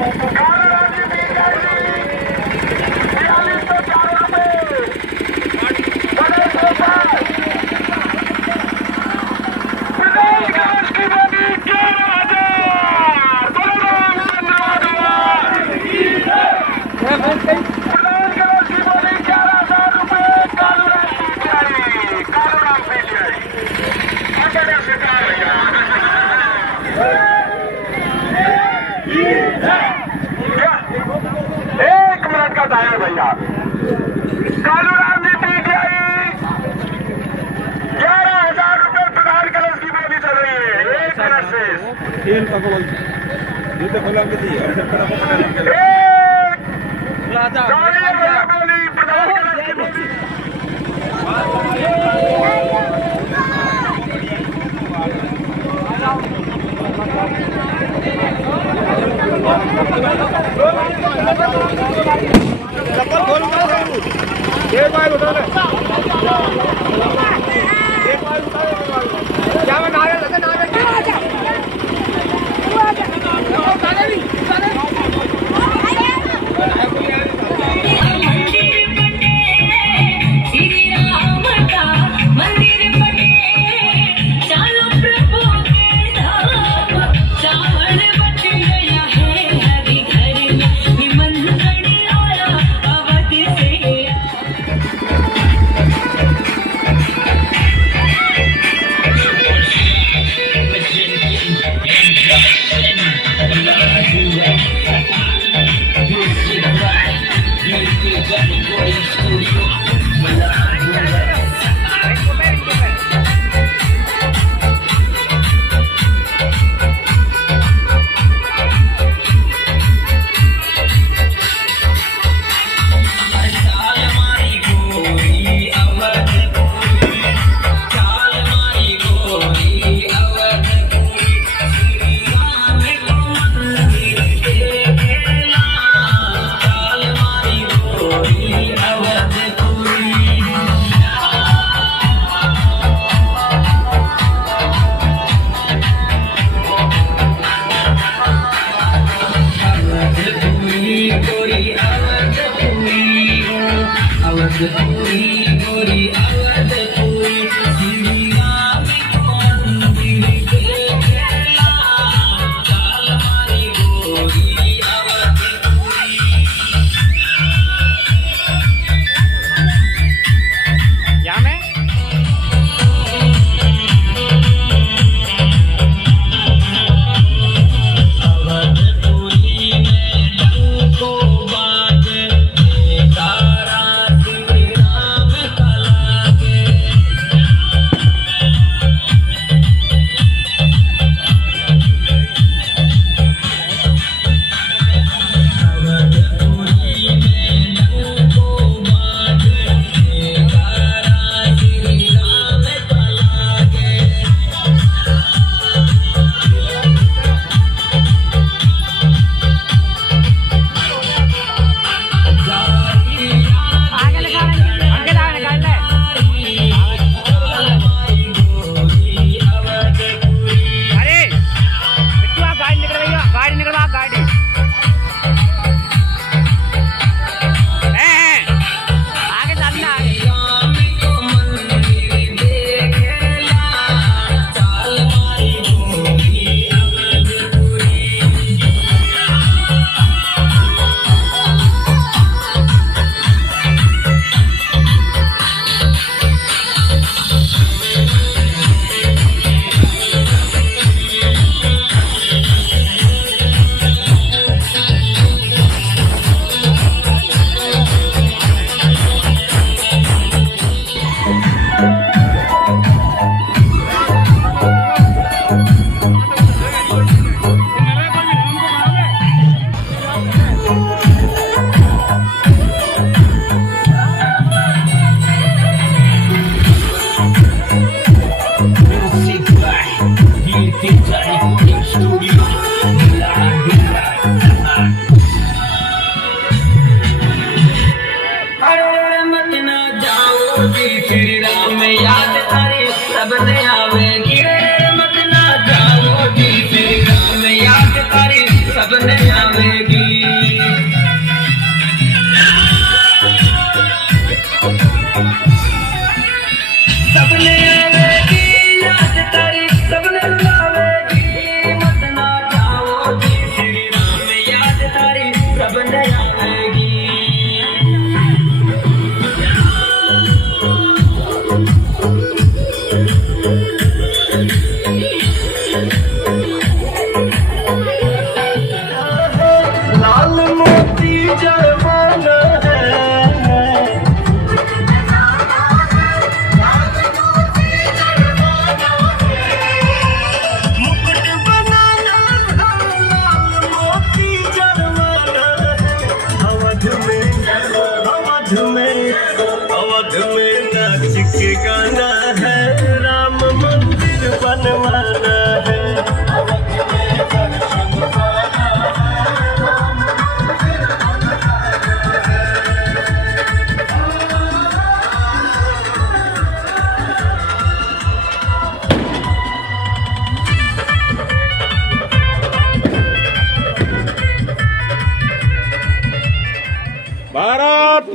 कालूराम जी PTI 11,000 रुपए प्रधान कलश की बोली चल रही है। 1 मिनट से बोली प्रधान कलश की बोली एक बार उठा ले क्या मैं नारे लगे नारे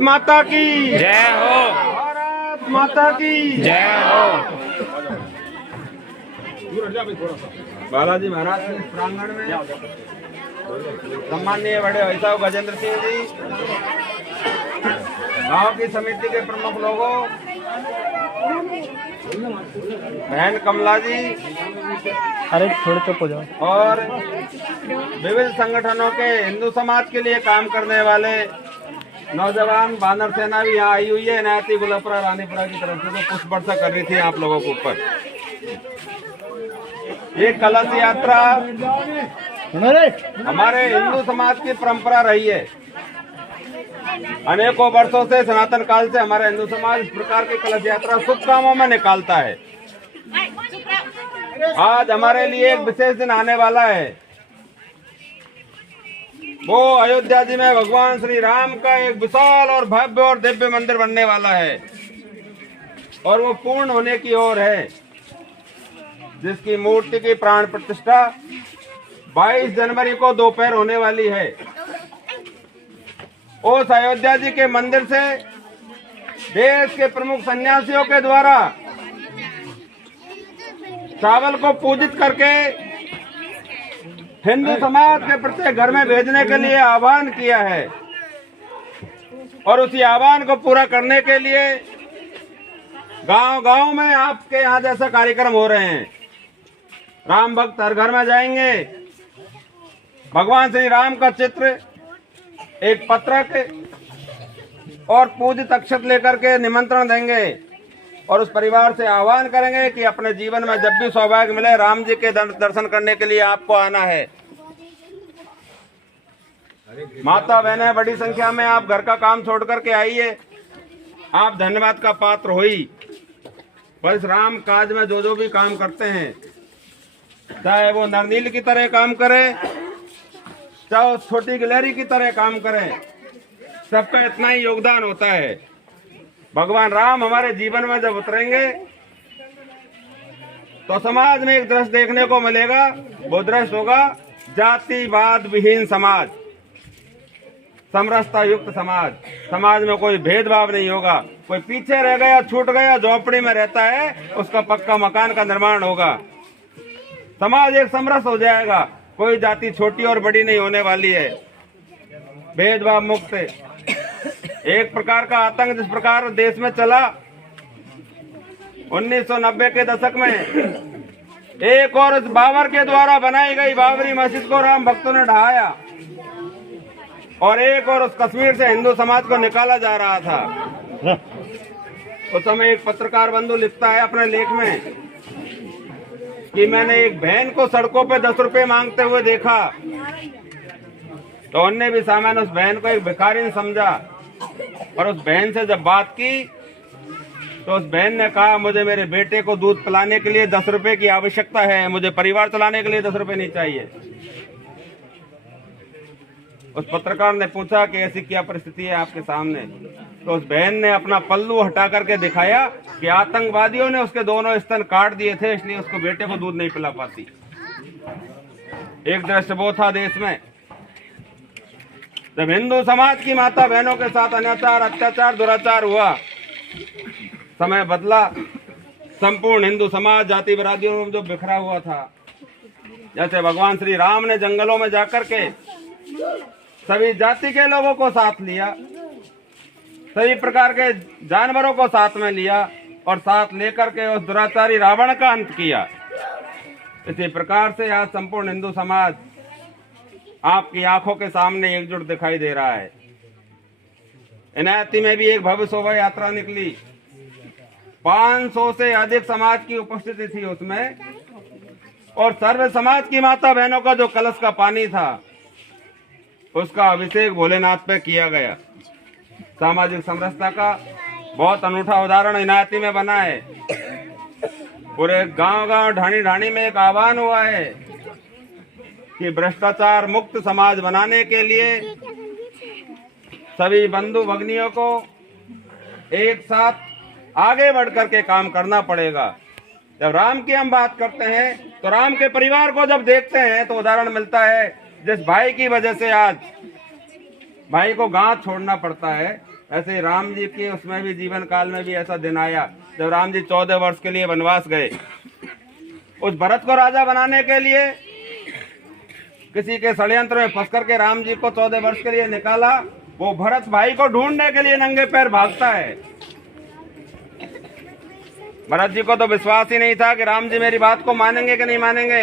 माता की जय हो। भारत माता की जय हो। बालाजी महाराज के प्रांगण में सम्माननीय बड़े भाई साहब गजेंद्र सिंह जी, गांव की समिति के प्रमुख लोगों, बहन कमला जी, अरे थोड़े चुप हो जाओ, और विविध संगठनों के हिंदू समाज के लिए काम करने वाले नौजवान वानर सेना भी यहाँ आई हुई है। नायती गुलापुरा रानीपुरा की तरफ से तो पुष्प वर्षा कर रही थी आप लोगों के ऊपर। ये कलश यात्रा हमारे हिंदू समाज की परंपरा रही है। अनेकों वर्षों से, सनातन काल से हमारा हिंदू समाज इस प्रकार की कलश यात्रा शुभ कामों में निकालता है। आज हमारे लिए एक विशेष दिन आने वाला है। वो अयोध्या जी में भगवान श्री राम का एक विशाल और भव्य और दिव्य मंदिर बनने वाला है और वो पूर्ण होने की ओर है, जिसकी मूर्ति की प्राण प्रतिष्ठा 22 जनवरी को दोपहर होने वाली है। उस अयोध्या जी के मंदिर से देश के प्रमुख सन्यासियों के द्वारा चावल को पूजित करके हिंदू समाज के प्रत्येक घर में भेजने के लिए आह्वान किया है और उसी आह्वान को पूरा करने के लिए गांव-गांव में आपके यहाँ जैसा कार्यक्रम हो रहे हैं। राम भक्त हर घर में जाएंगे, भगवान श्री राम का चित्र, एक पत्रक और पूजित अक्षत लेकर के निमंत्रण देंगे और उस परिवार से आह्वान करेंगे कि अपने जीवन में जब भी सौभाग्य मिले राम जी के दर्शन करने के लिए आपको आना है। माता बहनें बड़ी संख्या में आप घर का काम छोड़ करके आइए, आप धन्यवाद का पात्र होई। पर इस राम काज में जो भी काम करते हैं, चाहे वो नरनील की तरह काम करे, चाहे वो छोटी गिलहरी की तरह काम करें, सबका इतना ही योगदान होता है। भगवान राम हमारे जीवन में जब उतरेंगे तो समाज में एक दृश्य देखने को मिलेगा। वो दृश्य होगा जातिवाद विहीन समाज, समरसता युक्त समाज। समाज में कोई भेदभाव नहीं होगा, कोई पीछे रह गया, छूट गया, झोपड़ी में रहता है, उसका पक्का मकान का निर्माण होगा। समाज एक समरस हो जाएगा, कोई जाति छोटी और बड़ी नहीं होने वाली है, भेदभाव मुक्त। एक प्रकार का आतंक जिस प्रकार देश में चला 1990 के दशक में, एक और इस बाबर के द्वारा बनाई गई बाबरी मस्जिद को राम भक्तों ने ढहाया और एक और उस कश्मीर से हिंदू समाज को निकाला जा रहा था। उस समय एक पत्रकार बंधु लिखता है अपने लेख में कि मैंने एक बहन को सड़कों पे 10 रुपए मांगते हुए देखा, तो उनने भी सामान्य उस बहन को एक भिखारिन समझा और उस बहन से जब बात की तो उस बहन ने कहा मुझे मेरे बेटे को दूध पिलाने के लिए 10 रुपए की आवश्यकता है, मुझे परिवार चलाने के लिए 10 रुपए नहीं चाहिए। उस पत्रकार ने पूछा कि ऐसी क्या परिस्थिति है आपके सामने, तो उस बहन ने अपना पल्लू हटा करके दिखाया कि आतंकवादियों ने उसके दोनों स्तन काट दिए थे, इसलिए उसको बेटे को दूध नहीं पिला पाती। एक दृश्य वो था देश में जब हिंदू समाज की माता बहनों के साथ अनाचार, अत्याचार, दुराचार हुआ। समय बदला, संपूर्ण हिंदू समाज जाति बरादरियों में जो बिखरा हुआ था, जैसे भगवान श्री राम ने जंगलों में जाकर के सभी जाति के लोगों को साथ लिया, सभी प्रकार के जानवरों को साथ में लिया और साथ लेकर के उस दुराचारी रावण का अंत किया। इसी प्रकार से आज संपूर्ण हिंदू समाज आपकी आंखों के सामने एकजुट दिखाई दे रहा है। इनायती में भी एक भव्य शोभा यात्रा निकली, 500 से अधिक समाज की उपस्थिति थी उसमें, और सर्व समाज की माता बहनों का जो कलश का पानी था उसका अभिषेक भोलेनाथ पे किया गया। सामाजिक समरसता का बहुत अनूठा उदाहरण इनायती में बना है। पूरे गांव-गांव, ढाणी-ढाणी में एक आह्वान हुआ है कि भ्रष्टाचार मुक्त समाज बनाने के लिए सभी बंधु भगिनियों को एक साथ आगे बढ़कर के काम करना पड़ेगा। जब राम की हम बात करते हैं तो राम के परिवार को जब देखते हैं तो उदाहरण मिलता है, जिस भाई की वजह से आज भाई को गांव छोड़ना पड़ता है, ऐसे ही राम जी की उसमें भी जीवन काल में भी ऐसा दिन आया जब राम जी 14 वर्ष के लिए वनवास गए। उस भरत को राजा बनाने के लिए किसी के षड्यंत्र में फंस करके राम जी को 14 वर्ष के लिए निकाला। वो भरत भाई को ढूंढने के लिए नंगे पैर भागता है। भरत जी को तो विश्वास ही नहीं था कि राम जी मेरी बात को मानेंगे कि नहीं मानेंगे,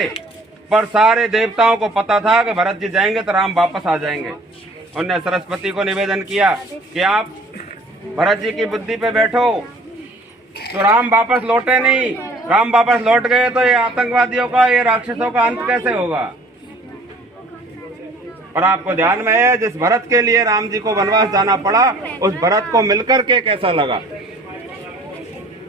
पर सारे देवताओं को पता था कि भरत जी जाएंगे तो राम वापस आ जाएंगे। उन्होंने सरस्वती को निवेदन किया कि आप भरत जी की बुद्धि पे बैठो, तो राम वापस लौटे नहीं। राम वापस लौट गए तो ये आतंकवादियों का, ये राक्षसों का अंत कैसे होगा। और आपको ध्यान में है, जिस भरत के लिए राम जी को वनवास जाना पड़ा, उस भरत को मिलकर के कैसा लगा।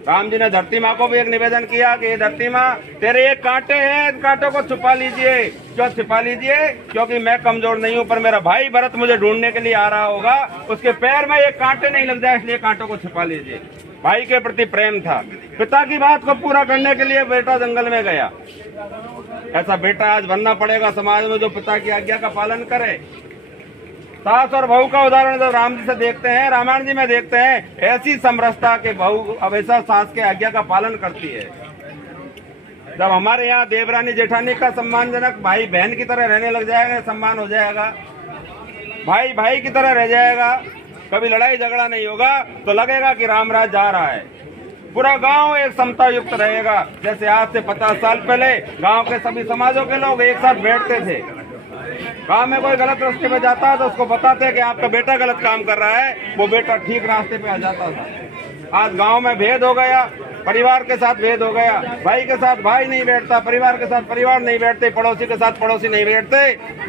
राम जी ने धरती माँ को भी एक निवेदन किया कि धरती माँ, तेरे ये कांटे हैं, इन कांटों को छुपा लीजिए। क्यों छुपा लीजिए? क्योंकि मैं कमजोर नहीं हूँ, पर मेरा भाई भरत मुझे ढूंढने के लिए आ रहा होगा, उसके पैर में ये कांटे नहीं लग जाए, इसलिए कांटों को छुपा लीजिए। भाई के प्रति प्रेम था। पिता की बात को पूरा करने के लिए बेटा जंगल में गया। ऐसा बेटा आज बनना पड़ेगा समाज में जो पिता की आज्ञा का पालन करे। सास और बहू का उदाहरण जब राम जी से देखते हैं, रामायण जी में देखते हैं, ऐसी समरसता के बहू हमेशा सास के आज्ञा का पालन करती है। जब हमारे यहाँ देवरानी जेठानी का सम्मानजनक भाई बहन की तरह रहने लग जाएगा, सम्मान हो जाएगा, भाई भाई की तरह रह जाएगा, कभी लड़ाई झगड़ा नहीं होगा, तो लगेगा कि रामराज जा रहा है। पूरा गांव एक समता युक्त रहेगा। जैसे आज से 50 साल पहले गांव के सभी समाजों के लोग एक साथ बैठते थे। गांव में कोई गलत रास्ते पे जाता है तो उसको बताते कि आपका बेटा गलत काम कर रहा है, वो बेटा ठीक रास्ते पे आ जाता था। आज गांव में भेद हो गया, परिवार के साथ भेद हो गया, भाई के साथ भाई नहीं बैठता, परिवार के साथ परिवार नहीं बैठते, पड़ोसी के साथ पड़ोसी नहीं बैठते।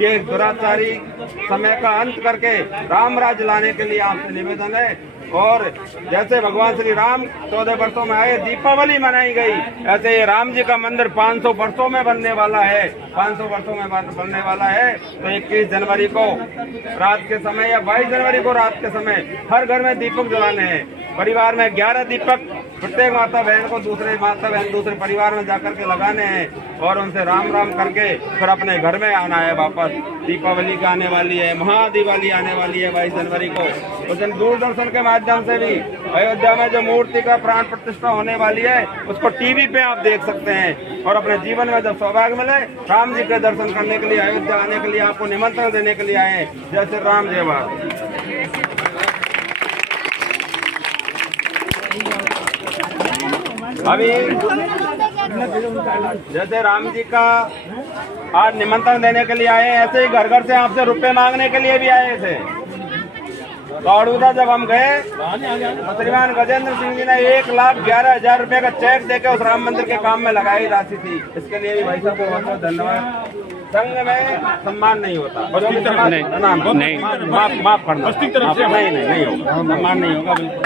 ये दुराचारी समय का अंत करके राम राज्य लाने के लिए आपसे निवेदन है। और जैसे भगवान श्री राम 14 वर्षों में आए, दीपावली मनाई गई, ऐसे ये राम जी का मंदिर 500 वर्षों में बनने वाला है। 500 वर्षों में बनने वाला है। तो 21 जनवरी को रात के समय या 22 जनवरी को रात के समय हर घर में दीपक जलाने हैं। परिवार में 11 दीपक प्रत्येक माता बहन को दूसरे माता बहन दूसरे परिवार में जाकर के लगाने हैं और उनसे राम राम करके फिर अपने घर में आना है वापस। दीपावली का आने वाली है, महादिवाली आने वाली है 22 जनवरी को। उस दिन दूरदर्शन के माध्यम से भी अयोध्या में जो मूर्ति का प्राण प्रतिष्ठा होने वाली है, उसको टीवी पे आप देख सकते हैं। और अपने जीवन में जब सौभाग्य मिले, राम जी के दर्शन करने के लिए अयोध्या आने के लिए आपको निमंत्रण देने के लिए आए। जय श्री राम, जय भारत। अभी जैसे राम जी का आज निमंत्रण देने के लिए आए, ऐसे ही घर घर से आपसे रुपए मांगने के लिए भी आए थे। तो अड़ूदा जब हम गए, श्रीमान गजेंद्र सिंह जी ने 1,11,000 रुपए का चेक देके उस राम मंदिर के काम में लगाई राशि थी। इसके लिए भी भाई साहब को बहुत बहुत धन्यवाद। संघ में सम्मान नहीं होता, नहीं, माफ करना, नहीं होगा, सम्मान नहीं होगा, बिल्कुल।